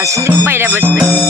असली पहिल्या बसते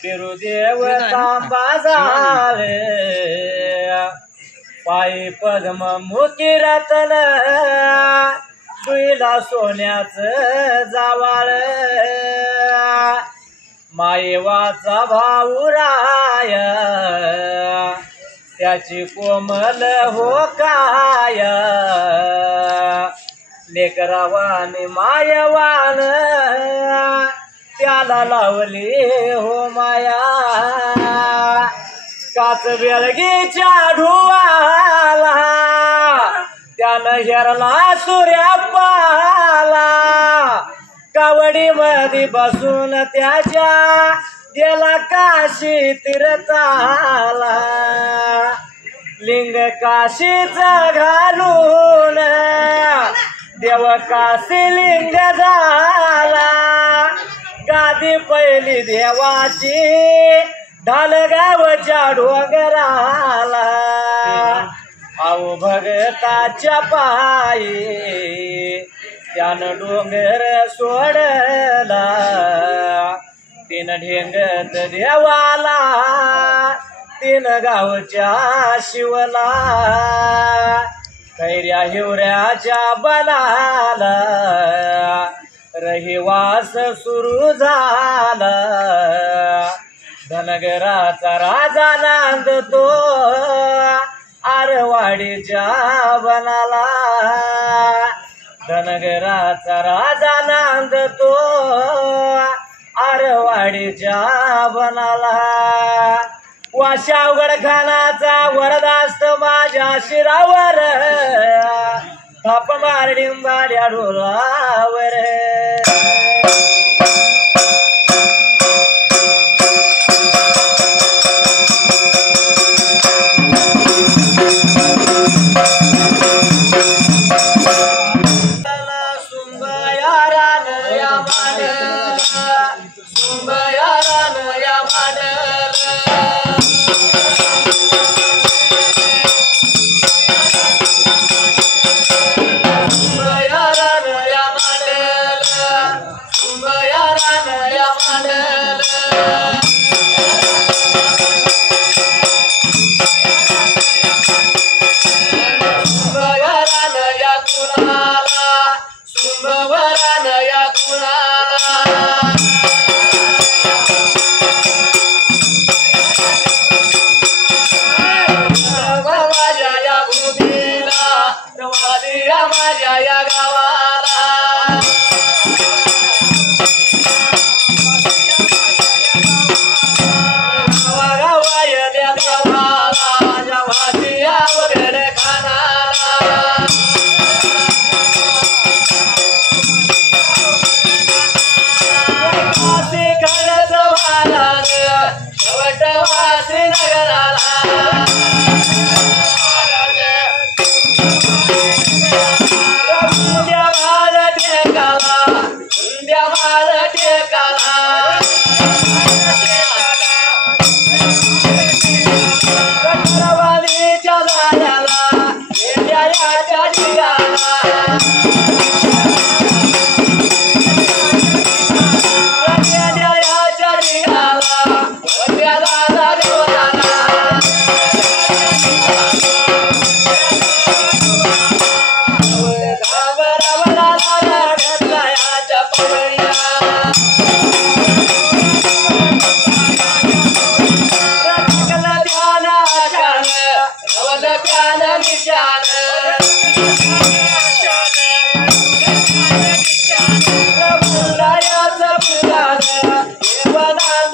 बिरुदेव तांबा झाले पायी पद्म मुखी रतन सुईला सोन्याचं जावाळ मायेवाचा भाऊराय त्याची कोमल हो काय लेकरावाने मायवान त्याला लावली हो माया काच बेलगीच्या ढुवाला त्यानं हेरला सूर्या पाला कावडी मध्ये बसून त्याच्या गेला काशी तीर्थाला लिंग काशीच घालून देव काशी लिंग झाला गादी पहिली देवाची ढालगावच्या डोंगराला आऊ भगताच्या पायी त्यानं डोंगर सोडला तीन ढेंगत देवाला तीन गावच्या शिवला कैऱ्या हिवऱ्याच्या बलाला रहिवास सुरू झाला धनगराचा राजा नांदतो आरवाडीच्या बनाला धनगराचा राजा नांदतो आरवाडीच्या बनाला वाशावगड खानाचा वरदास्त माझ्या शिरावर थाप मारडिंबाड्या ढोलावर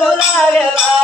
नाचू लागला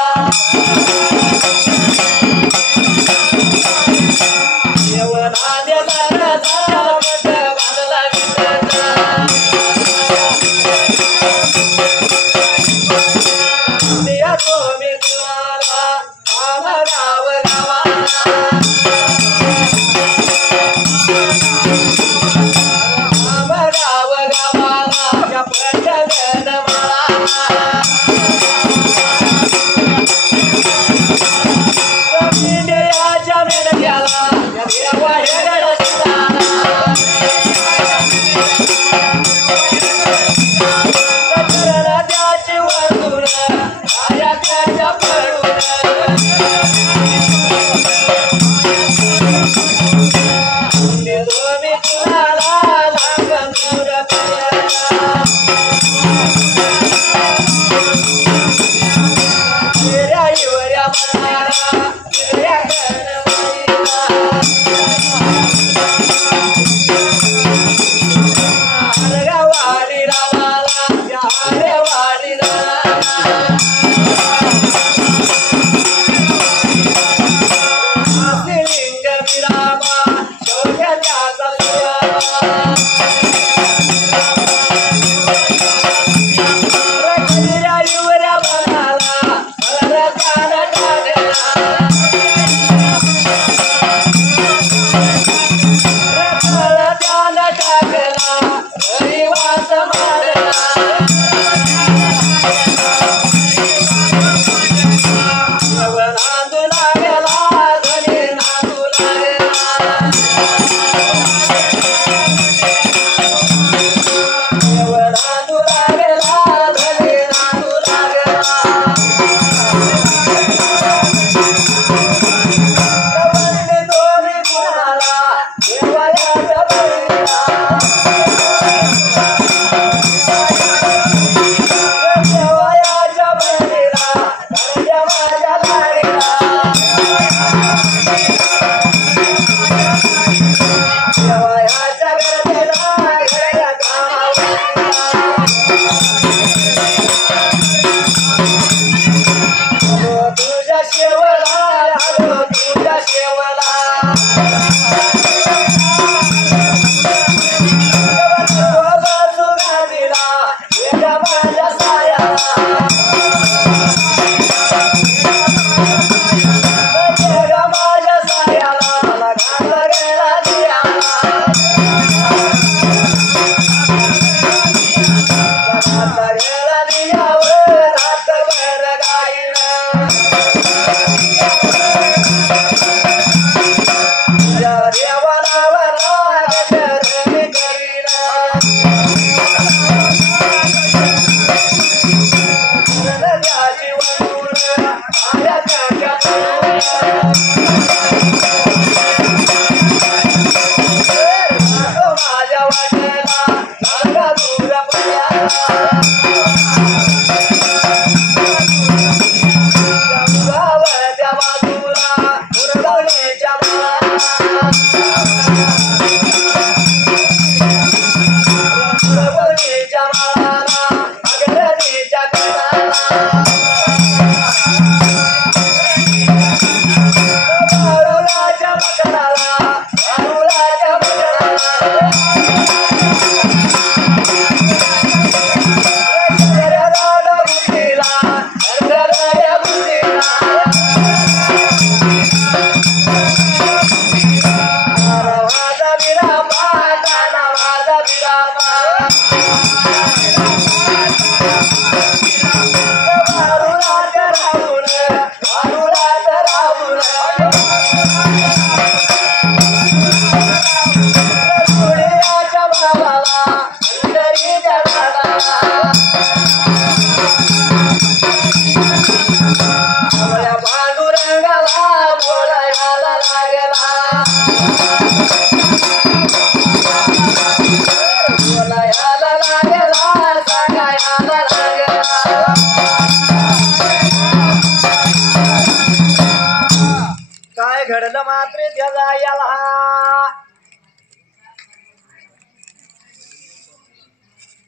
घडलं मात्र त्याला याला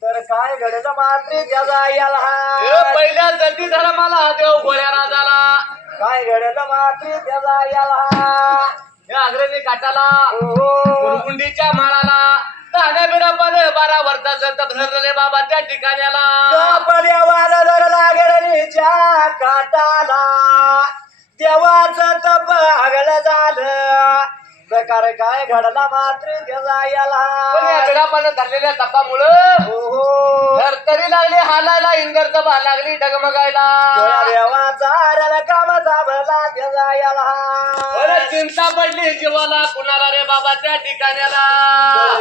तर काय घडलं मात्र त्याचा याला पहिल्या जती धर्माला देव गोळ्या राजाला काय घडलं मात्र त्याचा याला या अग्रणी काटाला हो गुंडीच्या माळाला ताण्या बिडापद 12 वर्षाचं तप धरले बाबा त्या ठिकाण्याला पर्यावाला जर लागणीच्या काटाला देवाचं तप आगळ झालं प्रकार काय घडला मात्र त्याचा पण या याला बिडापद धरलेल्या तपामुळं हो तर तरी लागली हालायला इंदरचं बा लागली डगमगायला देवाचा रल काम झाला त्याचा याला बरं चिंता पडली जीवाला कुणाला रे बाबा त्या ठिकाण्याला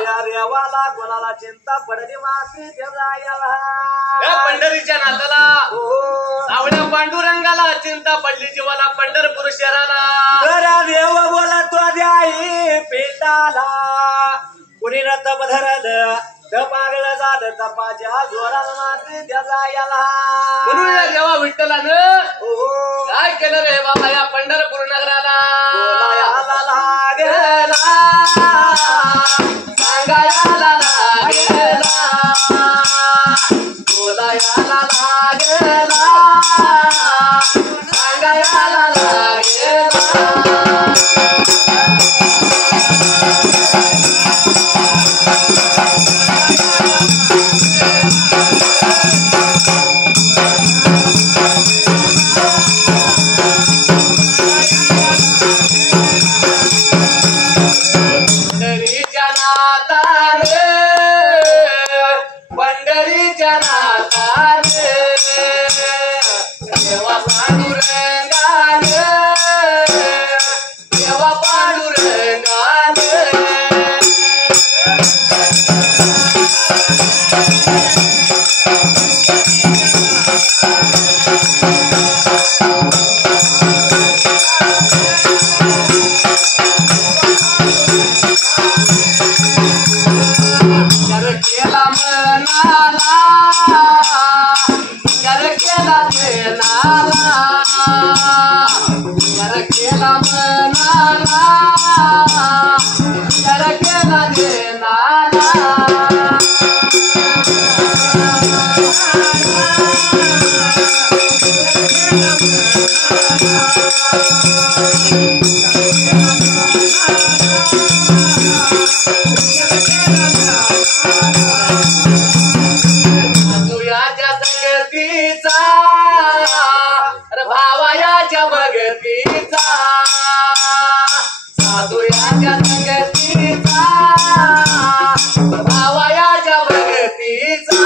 या देवाला कोणाला चिंता पडली मात्र त्याचा या याला पंढरीच्या नात्याला हो सावळ्या पांडुरंगाला चिंता पडली जीवाला पंढरपूर शहराला तर देव बोलतो द्याई पिंडाला कुणी न तप धरलं तपागलं झालं तपाच्या जोरात मात्र त्याचा याला म्हणून या देवा विठ्ठलानं हो काय केलं रे बाबा या पंढरपूर नगराला बोलायला लागला सांगायला लागेला बोलायला लागेला सांगायला लागेला पंढरीच्या नाताने पंढरीच्या नाताने देवा पांडुरंगाने देवा पांडुरंगाने कर केला मनाला कर केला देनाला कर केला मनाला कर केला देनाला तुझ्याच्या संगतीचा अरे भावायाच्या भगतीचा साधुयाच्या संगतीचा भावायाच्या भगतीचा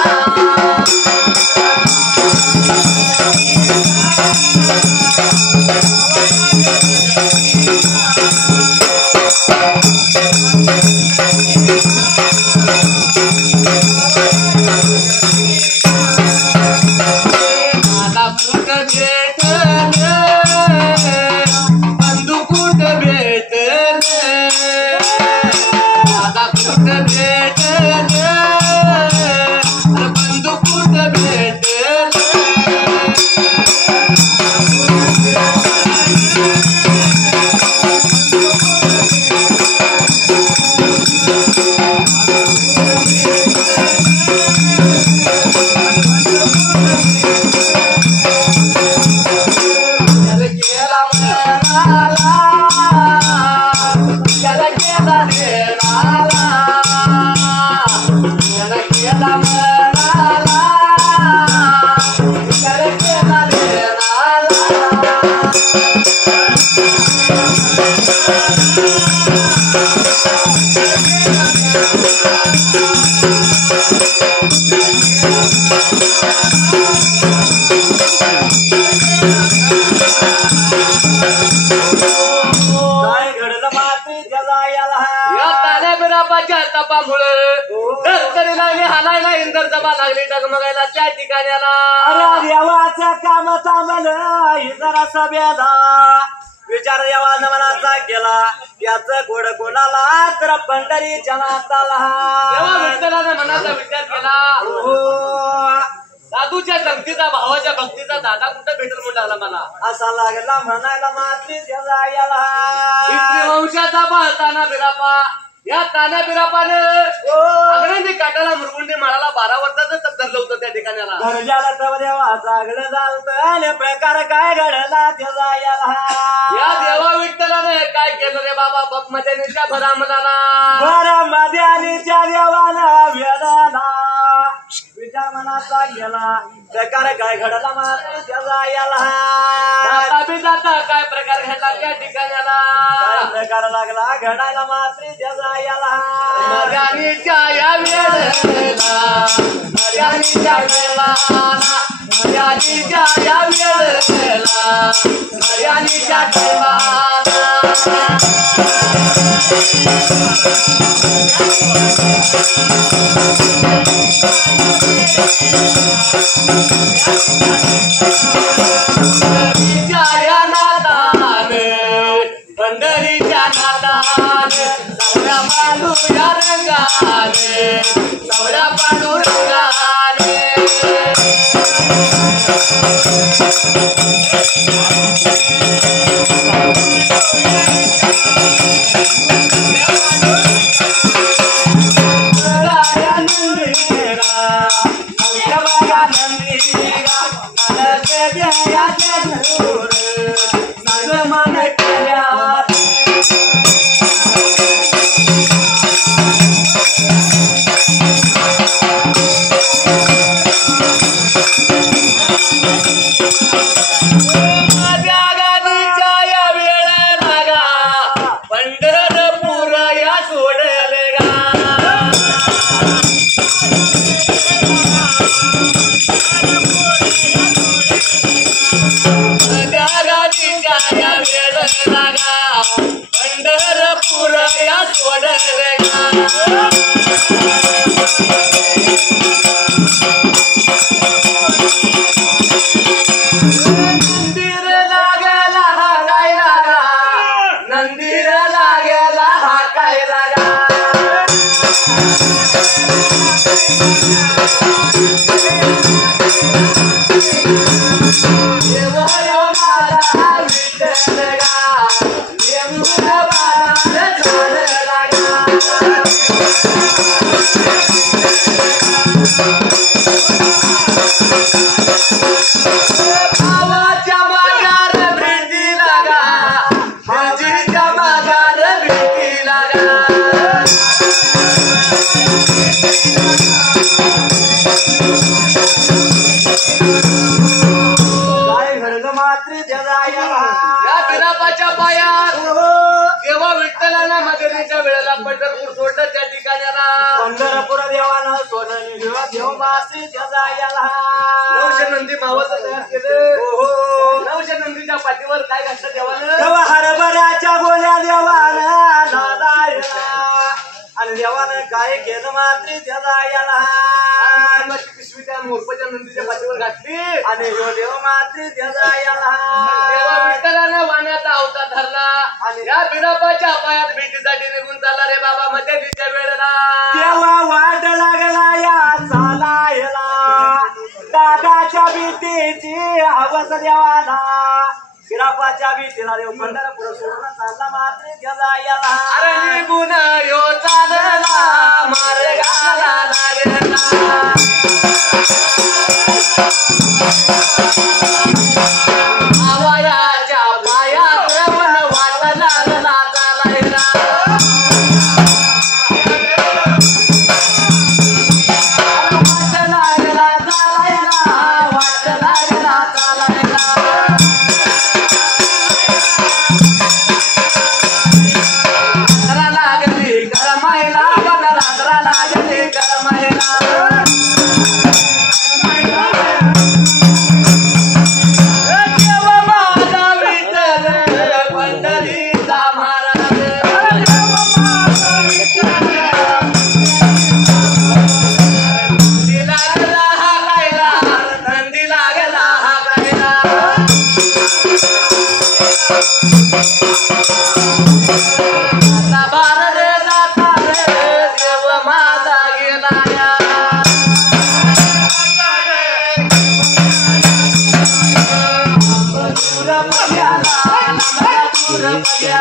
मला कुठ भेटले बंधू कुठ भेटले मला कुठ भेटले अरे बंधू कुठ भेटले कर केला मनाला कर केला देनाला कर केला मनाला कर केला देनाला काय घडलं मात्र त्याचा या याला ताऱ्या बिरापाच्या तपामुळे तरी लागली हालायला इंदर जमा लागली डगमगायला त्या ठिकाण्याला अरे देवाचं काम थांबलं ही जरा सभेला विचार देवानं मनाचा केला याच गोड कोणाला तर पंढरीच्या नाताला तेव्हा विठ्ठलानं मनाचा विचार केला हो साधूच्या संगतीचा भावाच्या भक्तीचा दादा कुठं भेटेल म्हणून लागला मला असा लागला म्हणायला मात्र त्याचा याला पितृवंशाचा पाहताना बिरापा या तान्या बिरापाने ओ अगदी काटाला मुरगुंडी माळाला 12 वर्षाचं तप धरलं होतं त्या ठिकाणाला. घरजाला तव देवाचा घड झालत आणि प्रकार काय घडला त्याचा याला या देवा विठ्ठलाने काय केलं रे बाबा बप मध्यानीच्या भरामदाला बरं मध्यानीच्या देवाला वेळाला विचार मनाचा गेला प्रकार काय घडला मात्र त्याचा याला जाता बी जाता काय प्रकार घडला त्या ठिकाणाला काय प्रकार लागला घडायला मात्र त्याचा याला मध्यानीच्या या वेळेला मध्यानीच्या वेळेला मध्यानीच्या या वेळेला मध्यानीच्या टायमाला पंढरीच्या नाताने पंढरीच्या नाताने सवऱ्या पांडू या रंगाने सवऱ्या पांडू रंगाने पंढरपूर या सोडलेगा मंदिर लागला हा काय लागा मंदिर लागला हा काय लागा पंढरपूर सोडलं त्या ठिकाणाला पंढरपूर देवानं सोडलं देव मासे याला 900 नंदी मावत तयार केलं. 900 नंदीच्या पाठीवर काय घातलं देवानं तेव्हा हरभऱ्याच्या गोल्या देवानं नादायला आणि देवानं काय केलं मात्र त्याचा याला पिशवी त्या मोरपच्या नंदीच्या पाठीवर घातली आणि ह्यो देव मात्र त्याचा याला देवा विठ्ठलानं वाण्याचा अवतार धरला आणि या बिडापाच्या पायात भेटीसाठी निघून चालला रे बाबा मध्यतीच्या वेळेला तेव्हा वाट लागला या चालायला दादाच्या भीतीची हवस देवाला शिरापाच्या भीतीला देव पंढरपूर सोडून चालला मात्र त्याचा याला अरे निघून यो चालला मार्गाला लागला आवायाच्या पायात रमण वाट लागला चालायला वाट लागला चालायला वाट लागला चालायला लागली करमायला रात्रा लागली करमायला देव माझा विठ्ठल पंढरीचा महाराज नंदी लागला हा गायला नंदी लागला हा गायला बार रे जाता रे देव माझा गेला या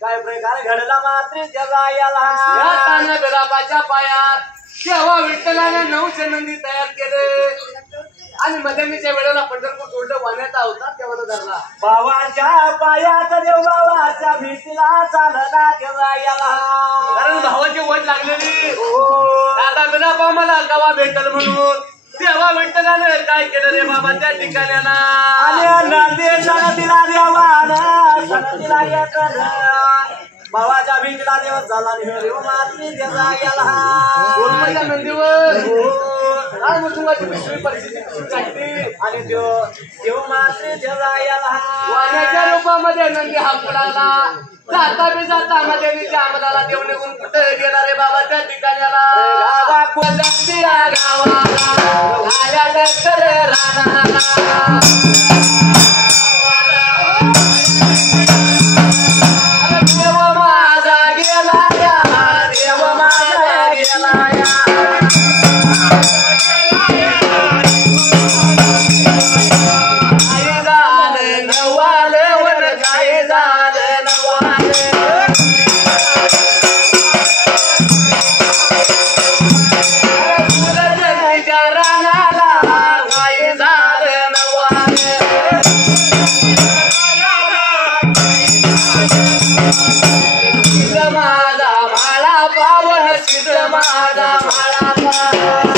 काय प्रकार घडला मात्र त्याचा याला या ताना बिराबाच्या पायात तेव्हा विठ्ठलाने 9 नंदी तयार केले आणि मध्यमीच्या वेळेला पंढरपूर सोडलं वाण्याचा होता तेव्हा धरला भावाच्या पायात देव भावाच्या भीतीला चालला त्याचा याला कारण भावाची वट लागलेली दादा बिराबा मला गावा भेटल म्हणून तेव्हा विठ्ठलाने काय केलं रे बाबा त्या ठिकाण्याला आणि नंदी सणतीला देवानं सणतीला घेतलं भावाच्या भीतीला देव झाला देव मात्र त्याचा याला माझ्या नंदीवर काय मुसुंगाची पिशवी परिस्थिती काढली आणि देव मात्र त्याचा याला वाण्याच्या रूपामध्ये नंदी हा पुढाला जाता बी जाता मध्यमीच्या आमदाला देव निघून कुठे गेला रे बाबा त्या ठिकाण्याला गावा कोलंबी गावाला आल्या डक्कर रानाला देव माझा गेला या देव माझा गेला या काय झालं नवाले वर काय झालं नवाले तुझ्या रानाला काय झालं नवाले माझा माळा पावन सिद्ध माझा माळा पावन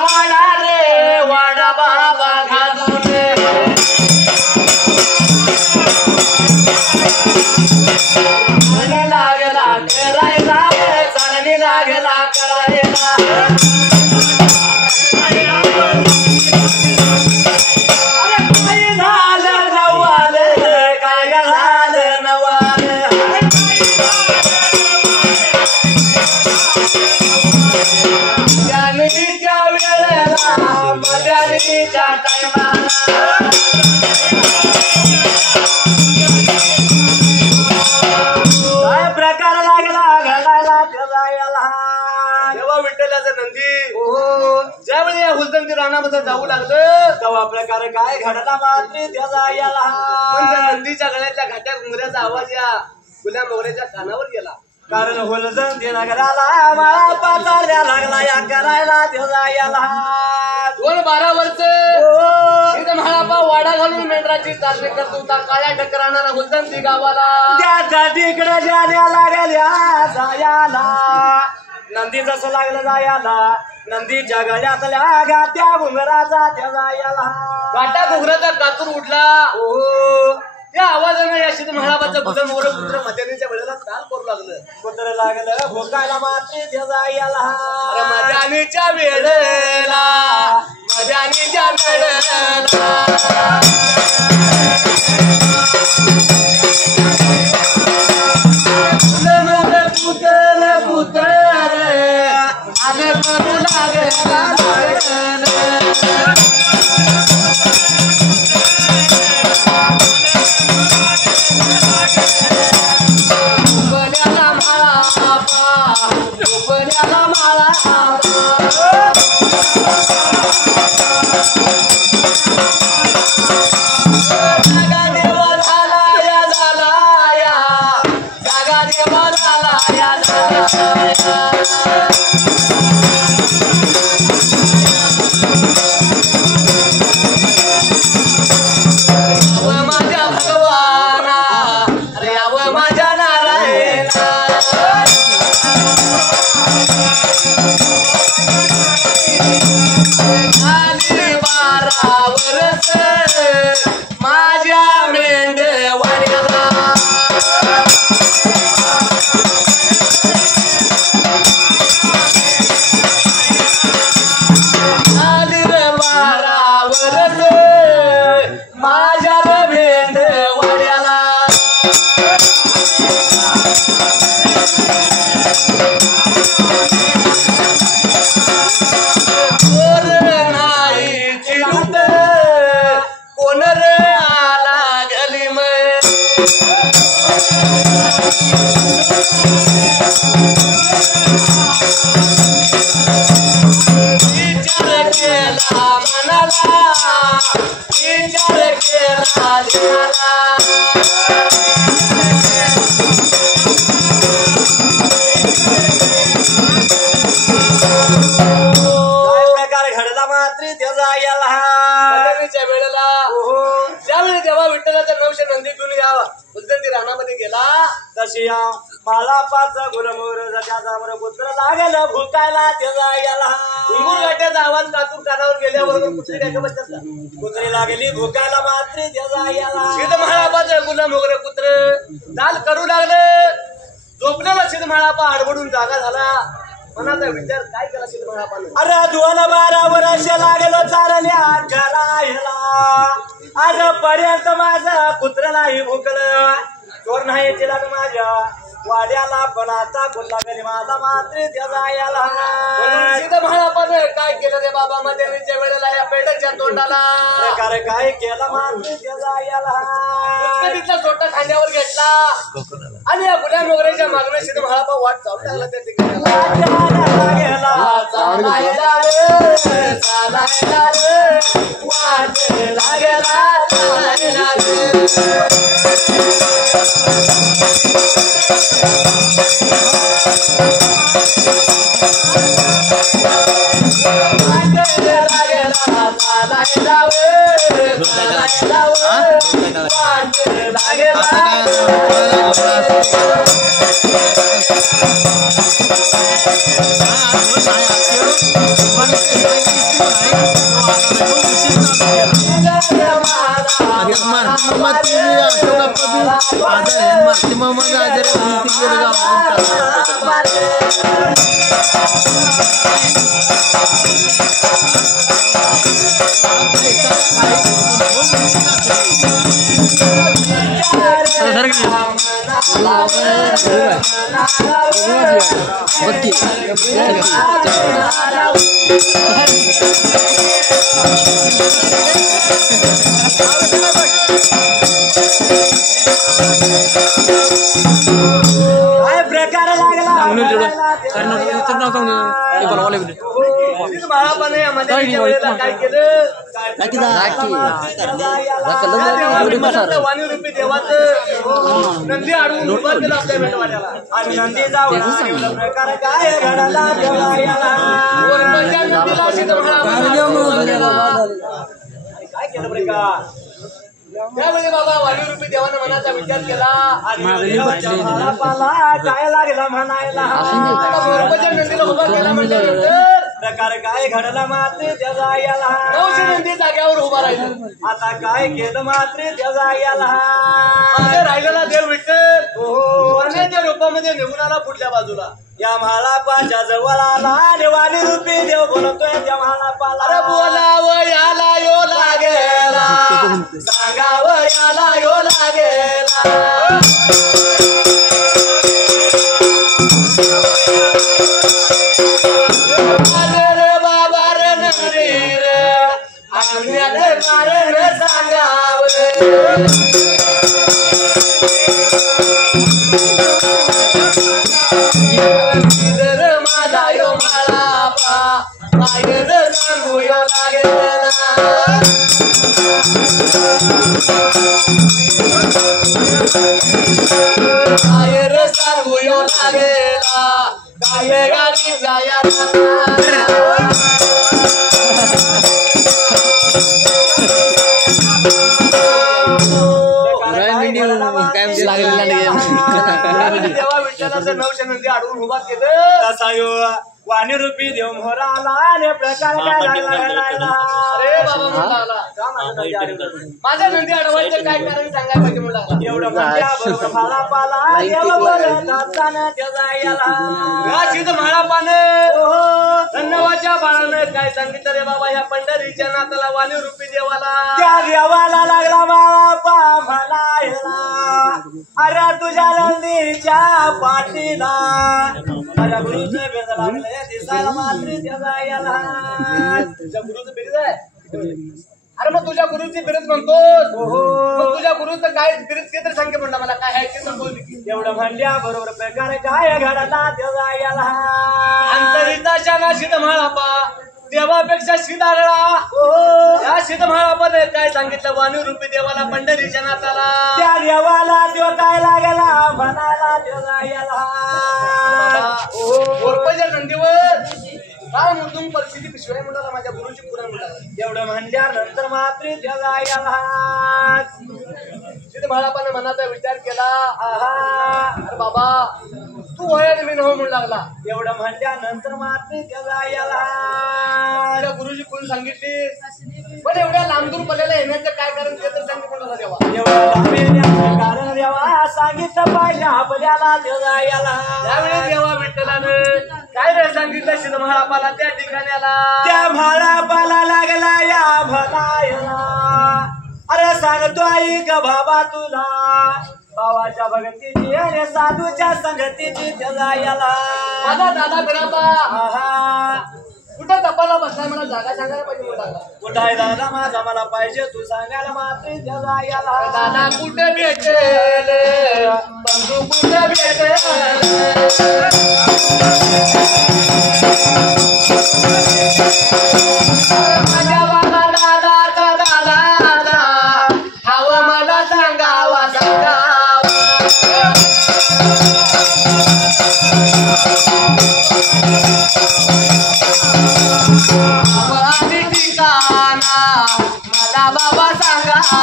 वाडा रे वाडा बाबा घालून लागला करायला चालणी लागला करायला काय झालं नवाले काय झालं नवाले मध्यानीच्या वेळेला मध्यानीच्या टायमाला काय प्रकार लागला घडायला त्याचा याला तेव्हा विठ्ठलाचं नंदी ज्यावेळी या हुलदंती रानामध्ये जाऊ लागलं तेव्हा प्रकार काय घडला मात्र त्याचा पण त्या याला नंदीच्या गळ्यातल्या घाट्या घुंगऱ्याचा आवाज या फुल्या मोगऱ्याच्या कानावर गेला कारण हुलजन ते नगराला मला पाचारल्या लागला या करायला त्याचा याला 12 वर्ष इथं म्हाळापा वाडा घालून मेंढराची चालणी करत होता काळ्या डकराणारा हुलदंती गावाला त्याच्या तिकडे जाण्या लागल्या जायाला नंदी जसं लागलं जायाला नंदीच्या गळ्यातल्या घात्या घुंगराचा त्याचा याला घाट्या घुंगराचा कातूर उडला त्या आवाजानं या शिद महाराबाचं भुजन मोर पुत्र मध्यानीच्या वेळेला ताल करू लागलं कुत्र लागलं भोकायला मात्र त्याचा याला अरे मध्यानीच्या वेळेला मध्यानीच्या वेळेला पुतर पुतर आले करू लागला माझ्या भगवाना अरे यावं माझ्या नारायणा आली 12 वर्ष माझ्या मेंढवाड्याला आली 12 वर्ष माझ्या मेंढवाड्याला कोण रे आला गली में विचार केला मनाला विचार केला ध्याना वेळेला ज्यावेळी जेव्हा विठ्ठलाचा नवशे नंदी घेऊन यावा उलजंती रानामध्ये गेला तशी मला पाच गुलमोर त्याचा पुत्र लागल भुकायला त्याचा याला घुंगूर गाठ्याचा आवाज कातूर कानावर गेल्याबरोबर कुत्री काय बसतात का कुत्री लागली भुकायला मात्र त्याचा याला सिद्ध महारापाचं गुलाम वगैरे कुत्र दाल करू लागले झोपलेला सिद्ध महारापा आडबडून जागा झाला मनाचा विचार काय केला सिद्ध महारापानं अरे 12 वर्ष लागलो चालल्या करायला आज पर्यंत माझं कुत्र नाही भुकलं चोर नाही तिला माझ्या वाड्याला पण आता कुठला गली माझा मात्र त्याचा याला सिद्ध महारापानं काय केलं रे बाबा मध्येच्या वेळेला या पेटच्या तोंडाला काय केलं मात्र त्याचा याला तिथला छोटा खांद्यावर घेतला आणि या गुन्ह्या मोगऱ्याच्या मागणं सिद्ध महारापा वाट चालू लागला त्या ठिकाणी काय केलं वाणीरूपी देवाचं नंदी अडवून उभा केला आपल्या भेटवाल्याला आणि नंदी जाऊन प्रकार काय घडला काय केलं प्रकार त्यावेळी बाबा वाणीरूपी देवानं मनाचा विचार केला आणि काय लागला म्हणायला नंदीला उभा केला म्हणजे प्रकार काय घडला मात्र त्याचा याला नवशे नंदी जाग्यावर उभा राहिला आता काय केलं मात्र त्याचा याला राहिलेला देव विठ्ठल वरण्याच्या रूपामध्ये निघून आला पुढल्या बाजूला या म्हाळापाच्या जवळ आला वाणी रूपी देव बोलतोय त्या म्हाळापाला अरे बोलावं याला यो लागेला सांगावं याला यो लागेला बाबा रे नंदी रे आम्हाला कारण सांगावं माझा यो माळापा बाहेर सांगू यो लागेला बाहेर सांगू यो लागेला काय गाडी जाया देवा विठ्ठलाचं नवशे नंदी अडवून उभा केलं तसा यो वाणी रूपी देव मोहरा आला आणि प्रकार काय लागला अरे बाबा म्हणला माझ्या नंदी अडवायचं काय कारण सांगायला पाहिजे म्हणला एवढं बरोबर मला पाला देव बोलत असताना त्याचा याला सिद्ध म्हाळापाने धन्यवाच्या बाळानं काय सांगितलं रे बाबा या पंढरीच्या नाताला वाणी रूपी देवाला त्या देवाला लागला बाळापा म्हणायला अरे तुझ्या नंदीच्या पाठीला माझ्या गुरुचं बेद लागले दिसायला मात्र त्याचा याला तुझ्या गुरुचं बिरुद आहे अरे मग तुझ्या गुरुची बिरुद म्हणतोस मग तुझ्या गुरुचं काय बिरुद केंद्र सांगे म्हणला मला काय आहे ते बोल एवढं म्हणल्या बरोबर प्रकार काय घडला त्याचा याला अंतरिताच्या ना सिद्ध म्हाळापा देवापेक्षा शिदागळा या शिदमहारापाने काय सांगितलं वाणी रूपी देवाला पंढरीच्या नाताला त्या देवाला देव काय लागला म्हणाला देवा याला ओरपच्या नंदीवर काय मुद्दूम परिस्थिती पिशव्या मुलाला माझ्या गुरुची पुरा मुलाला एवढं म्हणल्यानंतर मात्र देवा याला शिदमहारापाने मनाचा विचार केला अरे बाबा तू वयाने मी नव म्हणू लागला एवढं म्हणल्यानंतर मात्र देवा याला गुरुजी कोण सांगितले पण एवढ्या लांबून पल्ल्याला येण्याचं काय कारण ते तर सांगितलं देवा एवढं लांब येण्याचं कारण देवा सांगितलं पाहिजे आपल्याला देवा याला त्यावेळी देवा विठ्ठलानं काय रे सांगितलं शिदमहारापाला त्या ठिकाण्याला त्या म्हाळापाला लागला या म्हणायला अरे सांगतो ऐक बाबा तुला बाबाच्या भक्तीची आणि साधूच्या संगतीची त्याला याला माझा दादा बिराबा कुठं तपाला बसलाय मला जागा सांगायला पाहिजे मला कुठं आहे दादा माझा मला पाहिजे तू सांगायला मात्र त्याला याला दादा कुठे भेटेल बंधू कुठे भेटेल माझ्या बाबा दादा दादा हवं मला सांगावा ठिकाणा मला बाबा सांगावा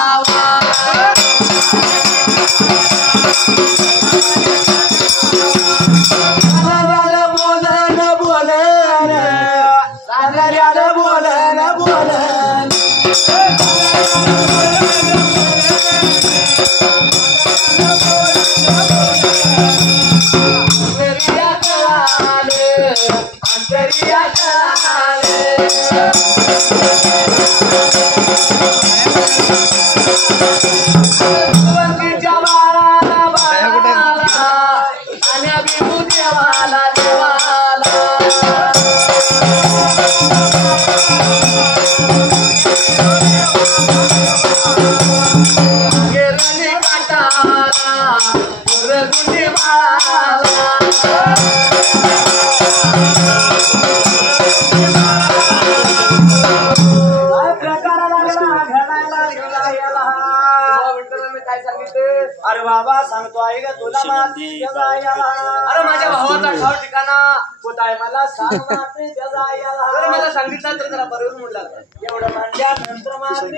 अरे बाबा सांगतो आहे का तुला अरे माझ्या भावाचा ठाव ठिकाणा कुठं आहे मला सांग मात्र जर मला सांगितलं तर जरा बरोबर म्हटलं एवढं म्हणल्यानंतर मात्र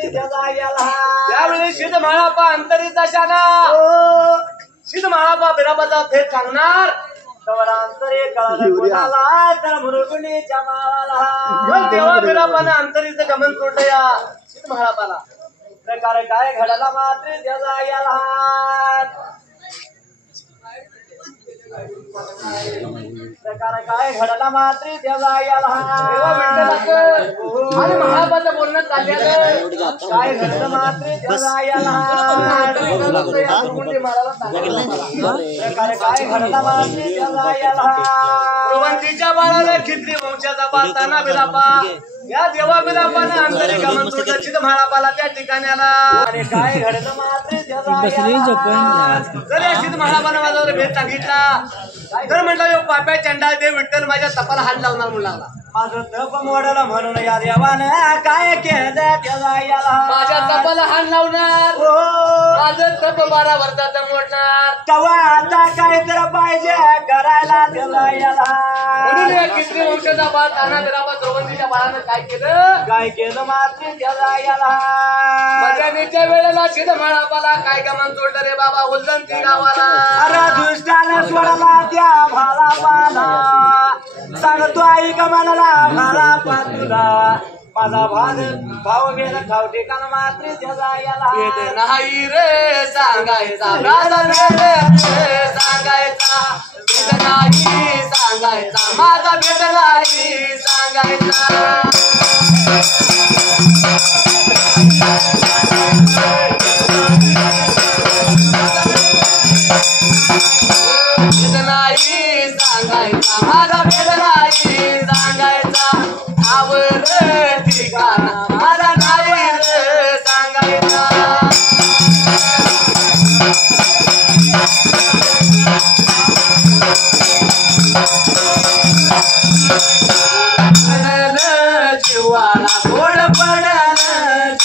त्यावेळी शिदमहारापा अंतरीचा शाना शिदमहारापा बिराबाचा थेट सांगणार तर अंतरे कळाला तर मृगुणीच्या माळाला तेव्हा बिराबानं अंतरीचं गमन सोडलं या शिदमहारापाला प्रकार काय घडला मात्र त्याचा याला प्रकार काय घडला मात्र त्याचा याला आणि महारापाचं बोलणं चाललेलं काय घडलं मात्र त्याचा याला प्रकार काय घडला मात्र त्याचा याला प्रवंतीच्या बाळाला खिद्री वंशाचा बाळताना बिरापा या देवा बिरापानं अंतरी गमन सोडलं शिदमहारापाला त्या ठिकाण्याला आणि काय घडलं मात्र त्याचा याला जर या शिदमहारापानं माझ्यावर भेट सांगितला तर म्हटलं पाप्या चंडाळ देव विठ्ठल माझ्या तपाला हात लावणार म्हणून लागला माझं तप मोडलं म्हणून या देवानं काय केलं त्याला याला माझ्या तपाला हात लावणार माझं तप 12 वर्षाचं मोडणार तेव्हा आता काय तर पाहिजे करायला त्याला याला म्हणून या किती वंशाचा बाळ ताना बिराबा द्रौपदीच्या बाळानं काय केलं काय केलं मात्र त्याला याला मजानीच्या वेळेला शिदमहारापाला काय गमन सोडलं रे बाबा उल्लंती गावाला अरे दुष्टानं सोडला त्या भाला पाला सांगतो आई का म्हणाला भाला पातुला माझा भाव गेला खाव ठिकाण मात्र त्याला याला नाही रे सांगायचा सांगायचा भेट नाही सांगायचा माझा भेट नाही सांगायचा नाही सांगायचा माझा भेट नाही सांगायचा आवर ठिकाणा माझा नाही सांगायचा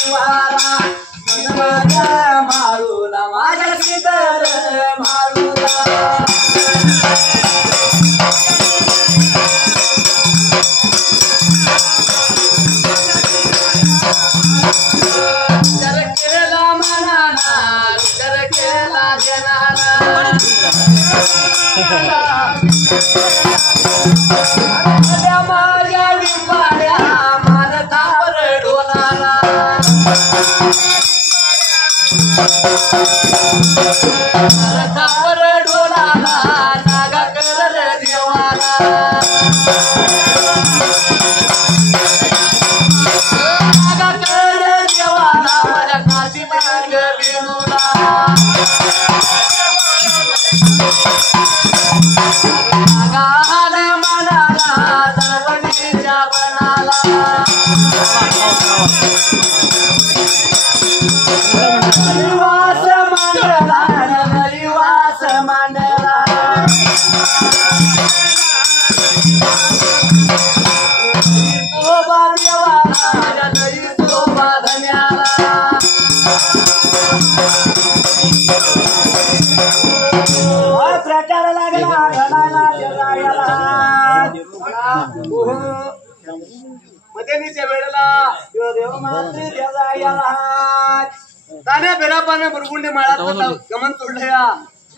देवाला माझ्या माळूला माझ्या श्रीधर माळूला विचार केला मनाला विचार केला जनाला माझ्या डिंबाड्या मारतावर डोलाला मारतावर डोलाला नागा करल देवाला नागा करल देवाला माझ्या काशी माग बिनूला नागाल मनाला दरवणीच्या बनाला वास मांडला वास मांडला तोबा देवाला नई तोबा धन्याला प्रचार लागला घडाला जगायला मध्यनीच्या वेळेला देव मात्री जगायला तान्या बेरापानं बुरगुंडी माळात गमन तोडलं या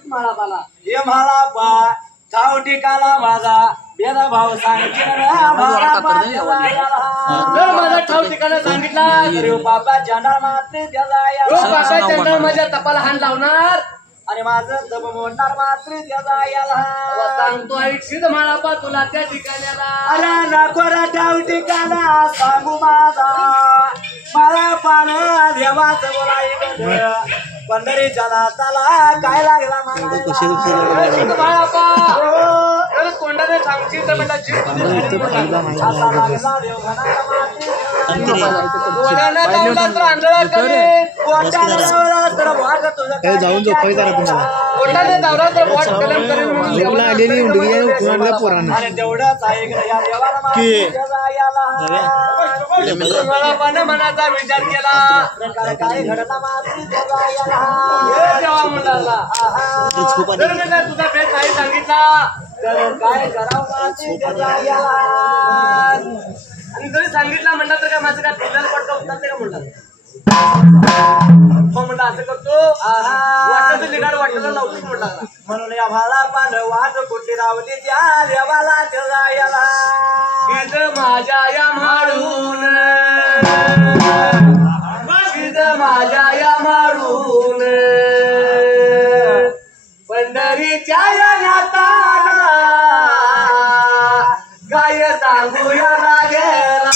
माळापाला ये मला पा ठाव टिकाला माझा बेदा भाव सांगितलं जर माझा ठाव ठिकाणं सांगितला बाबा जनार मात्री जगायला पाका चंद्र माझ्या तपाला हाण लावणार आणि माझं दब मोडणार मात्री जगायला सांगतो ऐकशील माळापा तुला त्या ठिकाण्याला अरे नको रे ठाव ठिकाणा सांगू माझा मला पान देवाचं बोलाय पंढरीच्या नाताला काय लागला मला माळापा तोंडाने सांगशील तर मला जीव जाऊन झोपाय जरा तुम्हाला आलेली उंडगी पोरांना मनाचा विचार केला काय घडला तुझा भेट नाही सांगितला तर काय करावं आणि जरी सांगितलं म्हणलं तर काय माझं काय फिरल्याला पडतं होतात ते का म्हणतात मग म्हणलं असं करतो वाटतं लिगाड वाटायला लावतो म्हणला म्हणून या भाला पान वाट कुठली रावली त्या देवाला जगायला माझ्या या माळून माझ्या या माळून पंढरीच्या या नाताला काय सांगूया लागेला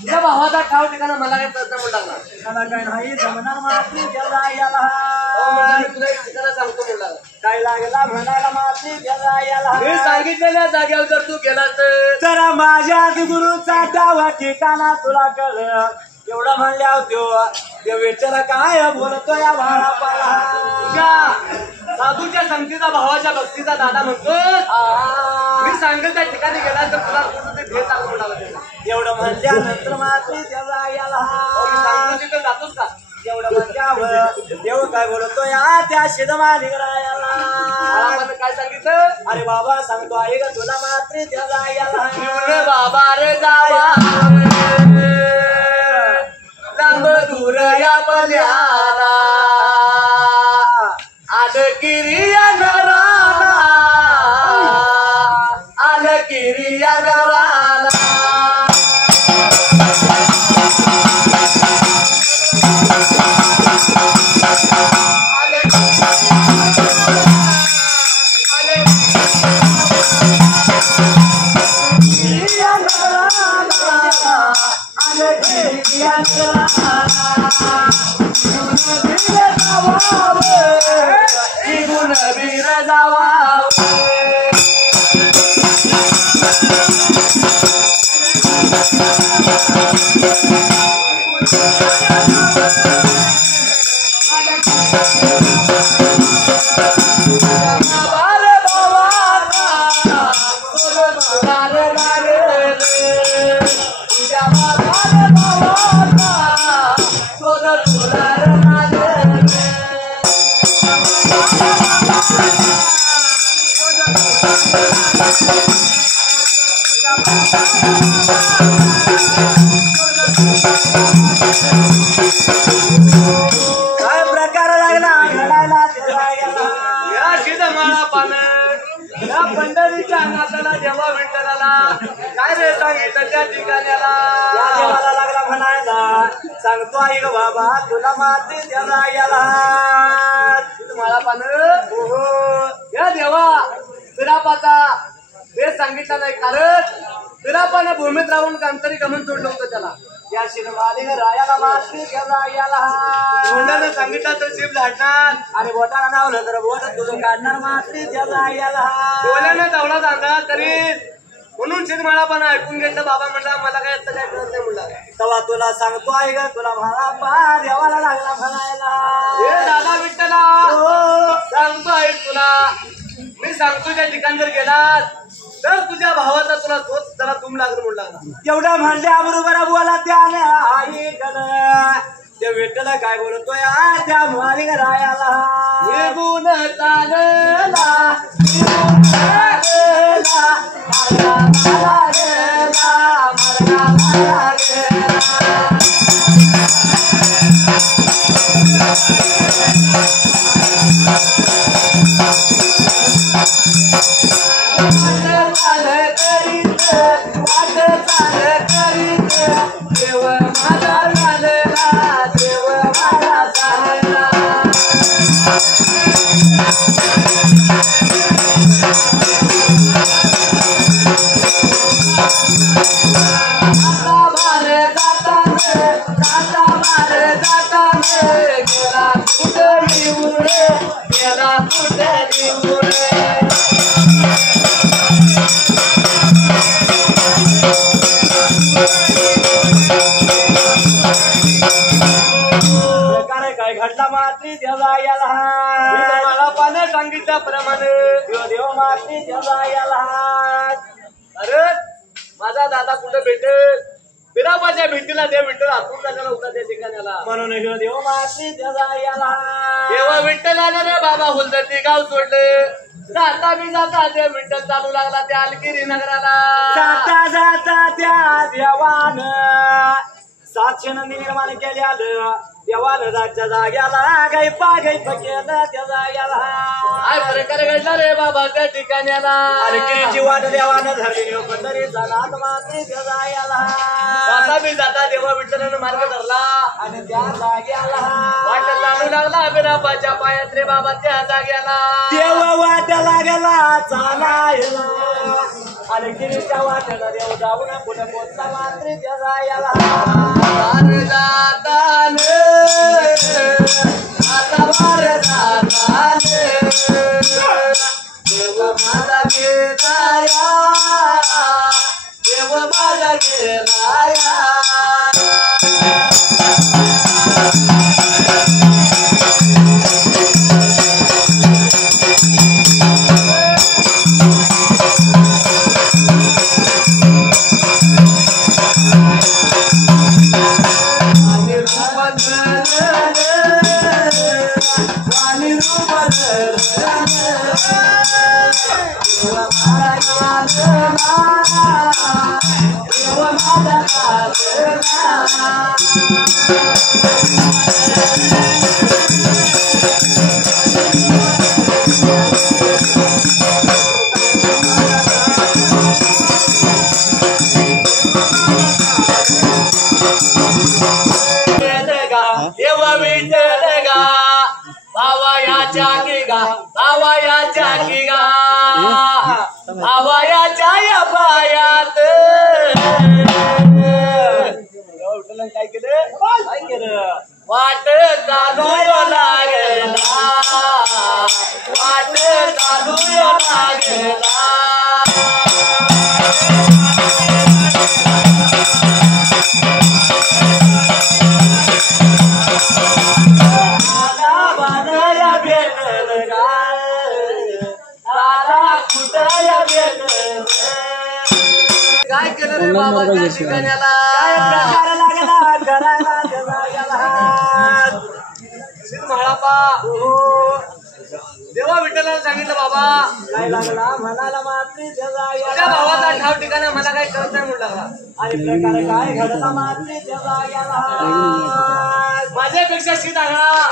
तुझ्या भावाचा ठाव ठिकाणा मला काही प्रश्न म्हणला मला काय नाही जमणार माती जगायला मी तुला एक ठिकाणा सांगतो म्हणला काय लागला म्हणायला माती जगायला मी सांगितलेल्या जागेवर जर तू गेलास तर माझ्या गुरुचा ठाव ठिकाणा तुला कळ एवढं म्हणल्या त्यो विठ्ठल काय बोलतो या भाळापाला साधूच्या संगतीचा भावाच्या भक्तीचा दादा म्हणतो मी सांगेल त्या ठिकाणी गेला तर तुला भेट सांगू म्हणाला एवढं म्हणल्यानंतर माती जगायला सांगतो तिथे जातोस का एवढं म्हणल्यावर देव काय बोलतो या त्या शिदमा निघायला काय सांगितलं अरे बाबा सांगतो आई ग तुला मात्री जगायला बाबा रे जावा लांब दूर या पल्याला आलकिरिया नराला आलकिरिया नराला गुणवीर जावा काय प्रकार लागला घडायला या शिदमाळा पान या पंढरीच्या नाथाला देवा विठ्ठलाला काय रे सांगितलं त्या ठिकाण्याला देवाला लागला म्हणायला सांगतो ऐक बाबा तुला माती देवा याला शिदमाळा पान या देवा विरापाचा हे सांगितलं नाही कारण विरापाने भूमीत राहून कांतरी गमन सोडलं होतं त्याला या शिरवाली रायाला माती देवा याला मुलानं सांगितलं तर शिव झाडणार आणि बोटाला नावलं तर बोट तुझं काढणार माती देवा याला डोल्यानं धावला सांगा तरी म्हणून शिदमाळा पण ऐकून घेतलं बाबा म्हणला मला काय काय कळत नाही म्हणला तेव्हा तुला सांगतो आहे का तुला म्हणा पा देवाला लागला म्हणायला हे दादा विठ्ठला सांगतो आहे तुला मी सांगतो त्या ठिकाणी जर गेलास तर तुझ्या भावाचा तुला तोच जरा तुम लागलं म्हणला एवढा म्हणल्या बरोबर बोला त्याने आई गण ते विठ्ठल काय बोलतोय त्या मालिक रायाला निघून चालला देव माझा झालेला देव माझा झालेला गेला कुठे निवडे गेला कुठे निवडे काय घडला माती देवा याला मला पाने सांगितल्याप्रमाणे देव माती देवा याला अरे माझा दादा कुठे भेटेल बिराबाच्या भेटीला देव विठ्ठल हातून जायला होता त्या ठिकाणाला म्हणून देव माती देवा याला तेव्हा विठ्ठल आले रे बाबा हुलदर्ती गाव सोडले जाता बी जाता देव विठ्ठल चालू लागला त्या अलगिरी नगराला जाता जाता त्या देवान साक्षीनं निर्माण केल्यालं देवानं राजच्या जाग्याला गाई पागाई केलं त्या जाग्याला काय प्रकार घडला रे बाबा त्या ठिकाण्याला आणि किरीची वाट देवानं धरली पंढरी झाला माती त्या जाग्याला जाता बी जाता देवा विठ्ठलानं मार्ग धरला आणि त्या जाग्याला वाट चालू लागला बिराबाच्या पायात रे बाबा त्या जाग्याला देव वाट लागला चालायला आणि गिरीच्या वाट्याला देव जाऊन कुठे पोचला मात्री त्या जाग्याला वार जाताने आता वार जाताने देव माझा गेलाया देव माझा गेलाया देवा विठ्ठल गा भावायाच्या की गा भावायाच्या की गा भावायाच्या या पायात काय केलं वाट चालू लागला वाट चालू लागला काय केलं रे बाबा त्या ठिकाण्याला महाळापा देवा विठ्ठलाला सांगितलं बाबा काय लागला म्हणाला माती तुझ्या भावाचा ठाव ठिकाणा मला काही कळत नाही म्हणू लागला. आणि प्रकार काय घडला मात्रीच्या जाग्याला माझ्यापेक्षा शीत आगळा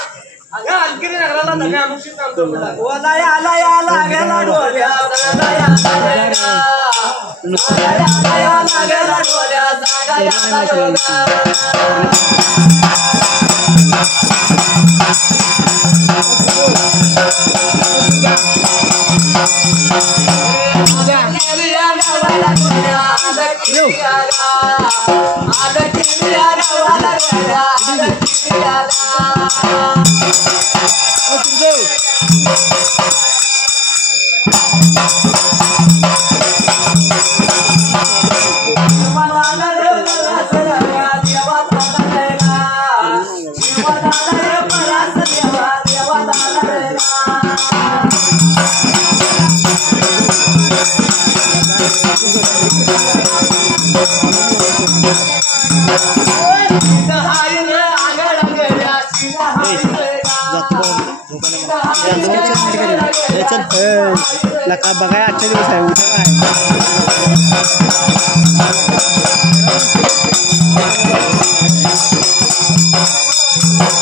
अगं अंकिरी नगराला धन्य अमुक्षित सांगतो म्हणला. ओला याला याला गेला डोल्या सागा याला गेला. सागा याला गेला डोल्या सागा याला योगा. लका बघाय आजच्या दिवस आहे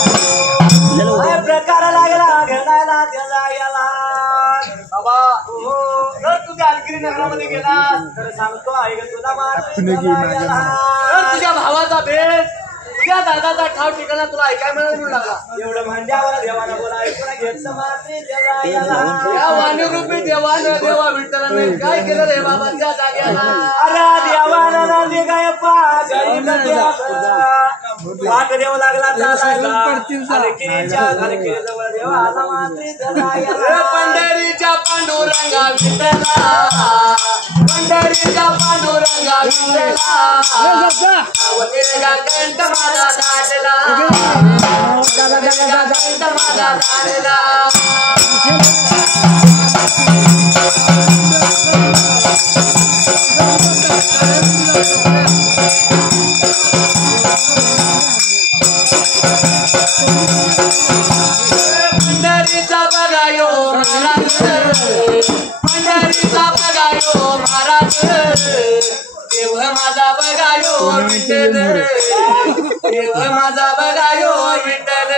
उद्या काय प्रकार लागला घडायला त्याला याला बाबा जर तू त्या अंकिरी नगरामध्ये गेला तर सांगतो ऐक तुला मात्र तर तुझ्या भावाचा भेद तुझ्या दादाचा ठाव ठिकाणा तुला ऐकायला मिळाला म्हणू लागला. एवढं म्हणल्यावर देवाला बोला ऐकून घेतलं मात्र त्याला याला या वाणीरूपी देवानं देवा विठ्ठलाने काय केलं रे बाबा त्या जाग्याला. अरे देवानं नंदी काय वाट देव लागला जवळ देवा आला मात्र त्याला याला पंढरीच्या पांडुरंगा विठ्ठला पंढरीच्या पांडुरंगा विठ्ठला अवघेगा कंठ माझा दाटला अवघेगा कंठ माझा दाटला. पंढरीचा बघायो महाराज पंढरीचा बघायो महाराज देव माझा बघायो विठ्ठल देव माझा बघायो विठ्ठल.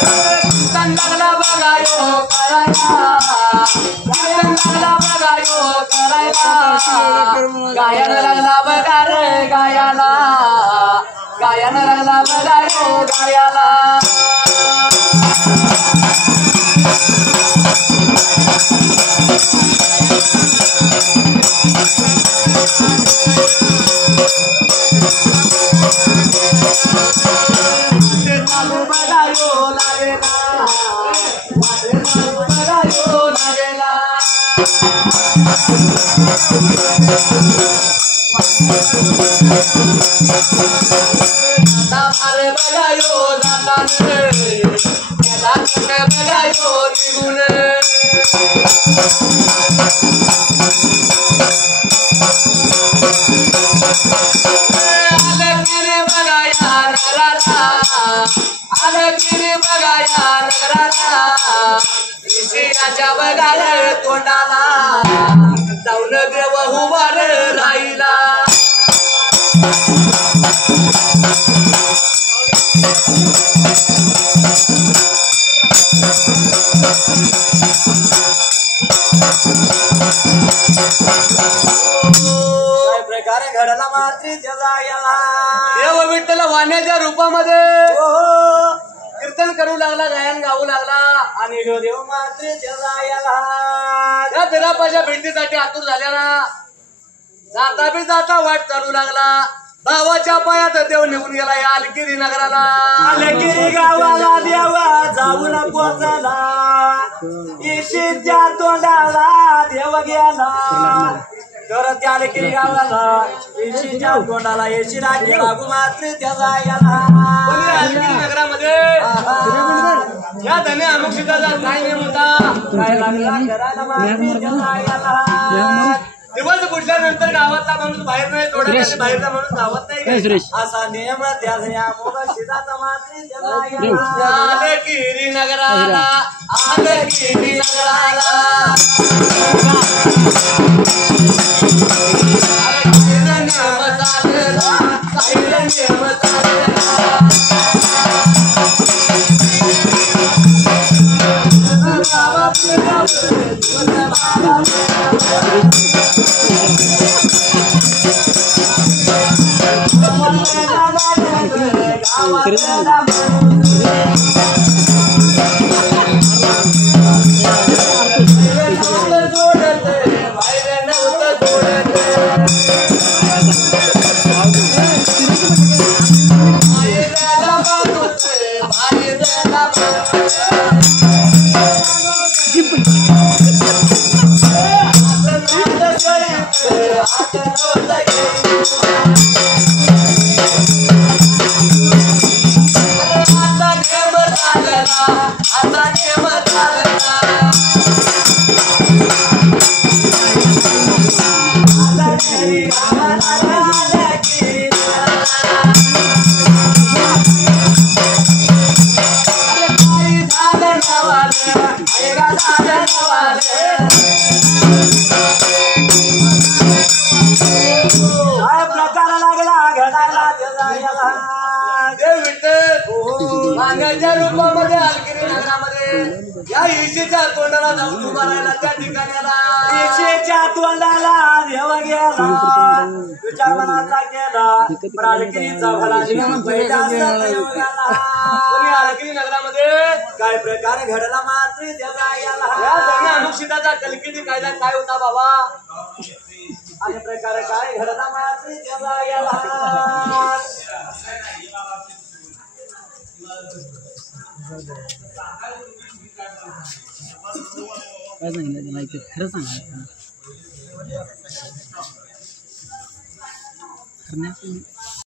लागला बघायो करायला लागला बघायो करायला गायन लागला बघा रे गायाला गायन लागला बघायो गायाला. बघायो लागेला बघायो लागेला. अरे बघायो जाताने त्याला कुठे बघायो निघून आले गिरी बघाया नगराला आले गिरी बघाया नगराला ऋषीच्या बघाय तोंडाला जाऊन देव उभार राहिला. प्रकारे घडला मात्र त्याला याला देव विठ्ठल वाण्याच्या रूपामध्ये कीर्तन करू लागला गायन गाऊ लागला आणि ह्यो देव मात्र त्याला याला त्या बिरापाच्या भेटीसाठी आतुर झाल्या ना जाता बी जाता वाट चालू लागला. भावाच्या पायात देव निघून गेला या अलकिरी नगराला. अलकिरी गावाला देवा जाऊन पोचला येशीच्या तोंडाला देव गेला तर त्या अलकिरी गावाला येशीच्या तोंडाला येशीला गेला मात्र त्याला याला. अलकिरी नगरामध्ये या धने अमुक्षिताचा काय नेम होता काय लागला करायला मात्र त्याला याला दिवस बुडल्यानंतर गावातला माणूस बाहेर नाही सोडायचा, बाहेरचा माणूस गावात नाही सुरेश असा नियम त्याचा मोग शिदाचा मात्री त्याला आले गिरी नगराला, आले गिरी नगराला. नियम चालला, नियम चालला. मांगाच्या रूपामध्ये अलगिरी नगरामध्ये या ईशेच्या तोंडाला जाऊन उभा राहिला त्या ठिकाणाला. ईशेच्या तोंडाला देव गेला तुझ्या मनाचा केला अलगिरीचा भला नियम पहिला कोणी अलगिरी नगरामध्ये काय प्रकार घडला मात्र त्याचा या सगळ्या अनुषिताचा कलकीची कायदा काय होता बाबा? आणि प्रकार काय घडला मात्र त्याचा याला काय सांगितलं त्याला इथे खरं सांगा.